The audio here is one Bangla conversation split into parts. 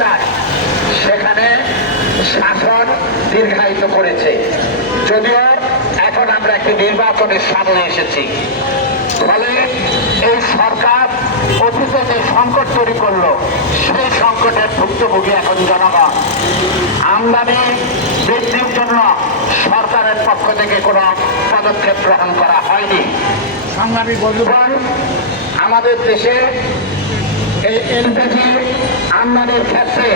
যায় সেখানে শাসন দীর্ঘায়িত করেছে। যদিও এখন আমরা একটি নির্বাচনের সামনে এসেছি, ফলে এই সরকার অতীতে যে সংকট তৈরি করলো সেই সংকটের ভুক্তভোগী এখন জনগণ। আমদানি বৃদ্ধির জন্য সরকারের পক্ষ থেকে কোনো পদক্ষেপ গ্রহণ করা হয়নি। সংগ্রামী বন্ধুগণ, আমাদের দেশে এই এলপিজি আমদানির ক্ষেত্রে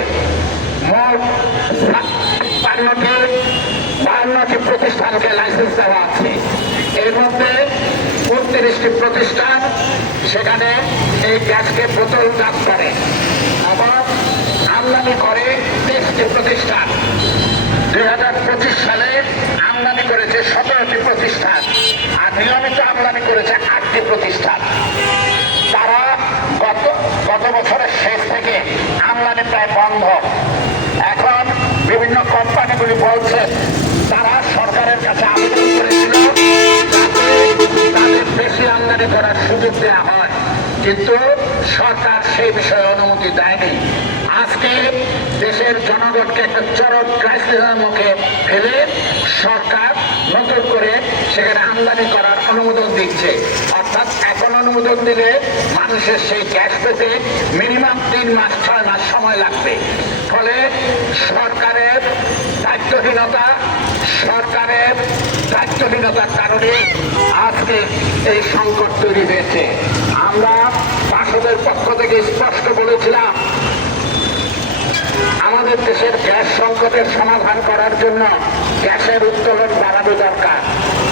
মোট 52টি প্রতিষ্ঠানকে লাইসেন্স দেওয়া আছে। এর মধ্যে 32টি প্রতিষ্ঠান সেখানে এই গ্যাসকে বোতলজাত করে এবং আমদানি করে 23টি প্রতিষ্ঠান। 2025 সালে আমদানি করেছে 17টি প্রতিষ্ঠান আর নিয়মিত আমদানি করেছে 8টি প্রতিষ্ঠান। তারা গত বছরের শেষ থেকে আমদানি প্রায় বন্ধ। এখন বিভিন্ন কোম্পানিগুলি বলছে তারা সরকারের কাছে আবেদন করেছিল তাদের বেশি আমদানি করার সুযোগ দেওয়া হয়, কিন্তু সরকার সেই বিষয়ে অনুমতি দেয়নি। আজকে দেশের জনগণকে একটা চরম ক্রাইসিসের মুখে ফেলে সরকার নতুন করে সেখানে আমদানি করার অনুমোদন দিচ্ছে। অর্থাৎ এখন অনুমোদন দিলে মানুষের সেই গ্যাস পেতে মিনিমাম 3 মাস 6 মাস সময় লাগবে। ফলে সরকারের দায়িত্বহীনতার কারণে আজকে এই সংকট তৈরি হয়েছে। আমরা বাসদের পক্ষ থেকে স্পষ্ট বলেছিলাম আমাদের দেশের গ্যাস সংকটের সমাধান করার জন্য গ্যাসের উত্তোলন বাড়ানো দরকার।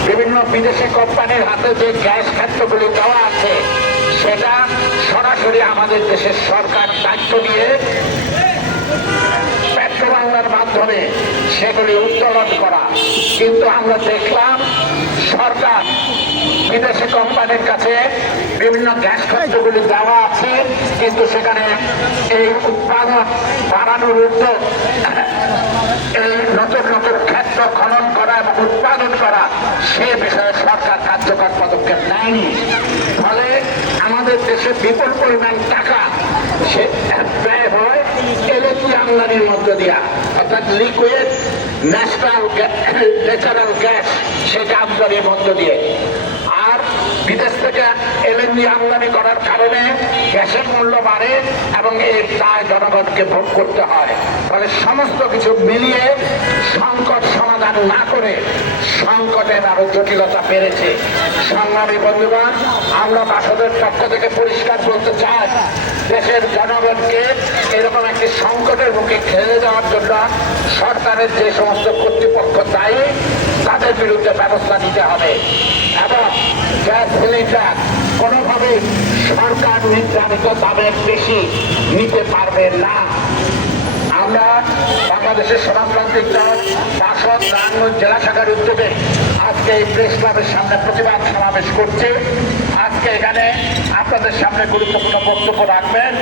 বিভিন্ন বিদেশি কোম্পানির হাতে যে গ্যাস ক্ষেত্রগুলি দেওয়া আছে সেটা সরাসরি আমাদের দেশের সরকার দায়িত্ব নিয়ে পেট্রোবাংলার মাধ্যমে সেগুলি উত্তোলন করা। কিন্তু আমরা দেখলাম সরকার বিদেশি কোম্পানির কাছে বিভিন্ন গ্যাস ক্ষেত্রগুলি দেওয়া আছে, কিন্তু সেখানে এই উৎপাদন বাড়ানোর উদ্যোগ, এই নতুন নতুন ক্ষেত্র খনন করা এবং উৎপাদন করা সে বিষয়ে সরকার কার্যকর পদক্ষেপ নেয়নি। ফলে আমাদের দেশে বিপুল পরিমাণ টাকা সে ব্যয় হয় এলএনজি আমদানির মধ্য দিয়া, অর্থাৎ লিকুইড ন্যাচারাল গ্যাস সেটা আমদানির মধ্য দিয়ে। আর বিদেশ থেকে এলএনজি আমদানি করার কারণে গ্যাসের মূল্য বাড়ে এবং এর দায় জনগণকে ভোগ করতে হয়। ফলে সমস্ত কিছু মিলিয়ে সংকট সমাধান না করে সংকটের আরো জটিলতা বেড়েছে। সংগ্রামী বন্ধুগণ, আমরা বাসদের পক্ষ থেকে পরিষ্কার বলতে চাই, দেশের জনগণকে এরকম একটি সংকটের মুখে ঠেলে দেওয়ার জন্য সরকারের যে সমস্ত কর্তৃপক্ষ দায়ী তাদের বিরুদ্ধে ব্যবস্থা নিতে হবে এবং গ্যাস সিলিন্ডার কোনোভাবেই সরকার নির্ধারিত দামের বেশি নিতে পারবে না। আমরা বাংলাদেশের সমাজতান্ত্রিক দল বাসদ নারায়ণগঞ্জ জেলা শাখার উদ্যোগে আজকে এই প্রেস ক্লাবের সামনে প্রতিবাদ সমাবেশ করছে। আজকে এখানে আপনাদের সামনে গুরুত্বপূর্ণ বক্তব্য রাখবেন